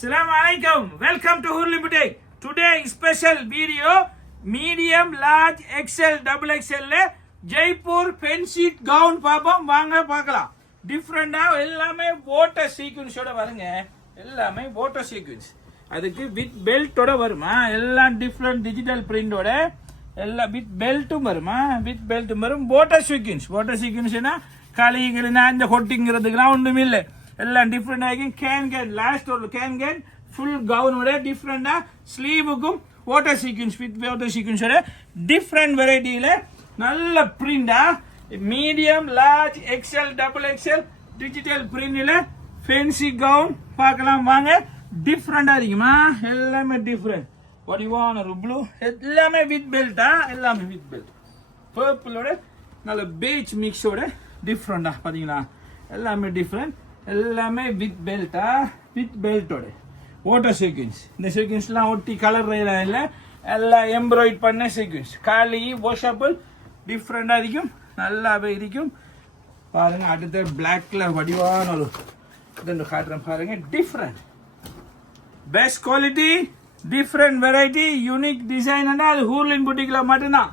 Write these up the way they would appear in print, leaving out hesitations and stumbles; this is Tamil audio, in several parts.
Assalamu alaikum. Welcome to Hurli Boutique. Today special video medium, large, XL, double XL ல ஜெய்ப்பூர் பென்ஷீட் கவுன் பாப்போம் வாங்க பார்க்கலாம். டிஃப்ரெண்டா எல்லாமே வாட்டர் சீக்வென்ஸோட வருங்க. எல்லாமே வாட்டர் சீக்வென்ஸ். அதுக்கு வித் பெல்ட்டோட வருமா? எல்லாம் டிஃப்ரெண்ட் டிஜிட்டல் பிரிண்டோட எல்லாம் வித் பெல்ட்டும் வருமா? வித் பெல்ட்டும் வரும். Water sequence. வாட்டர் சீக்வென்ஸ்னா களிங்கிறதுனா இந்த கொட்டிங்கிறதுக்குலாம் ஒன்றும் இல்லை. எல்லாம் டிஃப்ரெண்ட் ஆகி கேன் லாஸ்ட் ஒரு கேன் ஃபுல் கவுனோட டிஃப்ரெண்டா ஸ்லீவுக்கும் வாட்டர் சீக்வென்ஸ் வித் வாட்டர் சீக்வென்ஸோட டிஃப்ரெண்ட் வெரைட்டியில நல்ல பிரிண்டா medium, large, XL, double XL digital பிரிண்ட்ல ஃபேன்சி கவுன் பார்க்கலாம் வாங்க. டிஃப்ரெண்டா இருக்குமா? எல்லாமே டிஃப்ரெண்ட். வடிவான ஒரு ப்ளூ எல்லாமே வித் பெல்ட்டா, எல்லாமே வித் பெல்ட். பர்பிளோட நல்ல பேஜ் மிக்ஸோட டிஃப்ரெண்டா பாத்தீங்களா? எல்லாமே டிஃப்ரெண்ட். எல்லாமே வித் பெல்ட்டா, வித் பெல்ட்டோட வாட்டர் சீக்வென்ஸ். இந்த சீக்வென்ஸ்லாம் ஒட்டி கலர் இல்லை, எல்லாம் எம்ப்ராய்ட் பண்ண சீக்வென்ஸ். காலி வாஷபிள் டிஃப்ரெண்டா இருக்கும், நல்லாவே இருக்கும். பாருங்க அடுத்த பிளாக்ல வடிவான ஒரு இது காட்டுறேன் பாருங்க. Different best quality, different variety, unique design. அது ஹூர்லின் புட்டிக்ல மட்டும்தான்.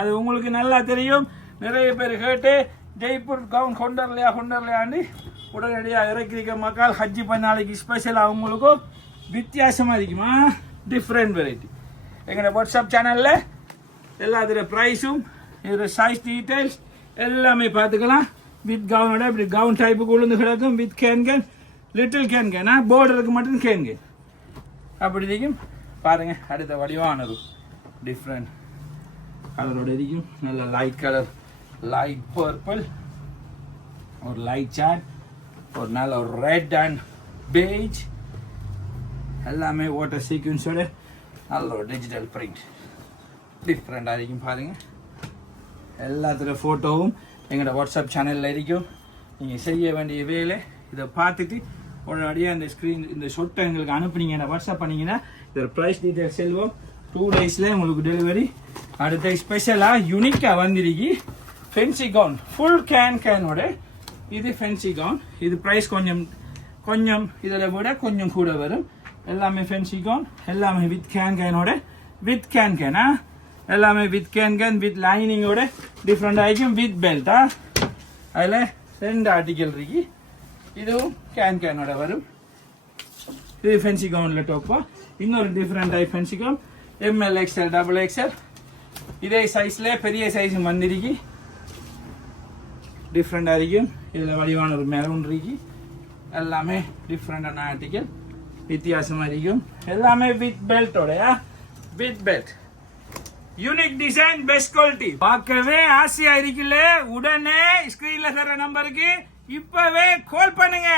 அது உங்களுக்கு நல்லா தெரியும். நிறைய பேர் கேட்டு ஜெய்ப்பூர் கவுன் கொண்டர்லையாண்டு உடனடியாக இறக்கிருக்க மக்கள் ஹஜ்ஜி பண்ணாலைக்கு ஸ்பெஷல் அவங்களுக்கும் வித்தியாசமாக இருக்குமா? Different variety. எங்களோட வாட்ஸ்அப் சேனலில் எல்லா இதோட ப்ரைஸும் இதோட சைஸ் டீட்டெயில்ஸ் எல்லாமே பார்த்துக்கலாம். வித் கவுனோட இப்படி கவுன் டைப்புக்கு உளுந்து கிடக்கும். வித் கேன் லிட்டில் கேன் போர்டருக்கு மட்டும் கேன் அப்படி இருக்கும். பாருங்க அடுத்த வடிவானது டிஃப்ரெண்ட் கலரோட இருக்கும். நல்ல லைட் கலர், லைட் பர்பிள், ஒரு லைட் சாட், ஒரு நல்ல ஒரு ரெட் அண்ட் பேஜ், எல்லாமே வாட்டர் சீக்வென்ஸோட நல்ல ஒரு டிஜிட்டல் பிரிண்ட் டிஃப்ரெண்டாக இருக்கும். பாருங்க எல்லாத்தோட ஃபோட்டோவும் எங்களோட வாட்ஸ்அப் சேனலில் இருக்கும். நீங்கள் செய்ய வேண்டிய வேலை இதை பார்த்துட்டு உடனடியாக இந்த ஸ்க்ரீன் இந்த ஷொட்டை எங்களுக்கு அனுப்புனீங்கன்னா வாட்ஸ்அப் பண்ணிங்கன்னா இதோட ப்ரைஸ் டீட்டெயில்ஸ் செல்வோம். 2 daysல உங்களுக்கு டெலிவரி. அடுத்த ஸ்பெஷலாக யூனிக்காக வந்துருக்கு ஃபென்சி கவுன் ஃபுல் கேனோட. இது ஃபென்சி கவுன். இது ப்ரைஸ் கொஞ்சம் இதில் விட கொஞ்சம் கூட வரும். எல்லாமே ஃபென்சி கவுன், எல்லாமே வித் கேனோட, வித் கேனா எல்லாமே வித் கேன் வித் லைனிங்கோட டிஃப்ரெண்ட் ஆகிக்கும். வித் பெல்ட்டா அதில் 2 ஆர்டிக்கல் இருக்கு. இதுவும் கேனோட வரும். இது ஃபென்சி கவுனில் டோப்பா. இன்னொரு different type fancy gown ML, XL, double XL. இதே சைஸில் பெரிய சைஸ் வந்திருக்கு. டிஃப்ரெண்டாக இருக்கும். இதில் வடிவான ஒரு மெரூன் இருக்கு. எல்லாமே டிஃப்ரெண்டான ஆர்டிக்கல், வித்தியாசமாக இருக்கும். எல்லாமே வித் பெல்ட்டோடயா, with belt. Unique design, best quality. பார்க்கவே ஆசையா இருக்குல்ல? உடனே ஸ்கிரீன்ல தர நம்பருக்கு இப்பவே கால் பண்ணுங்க.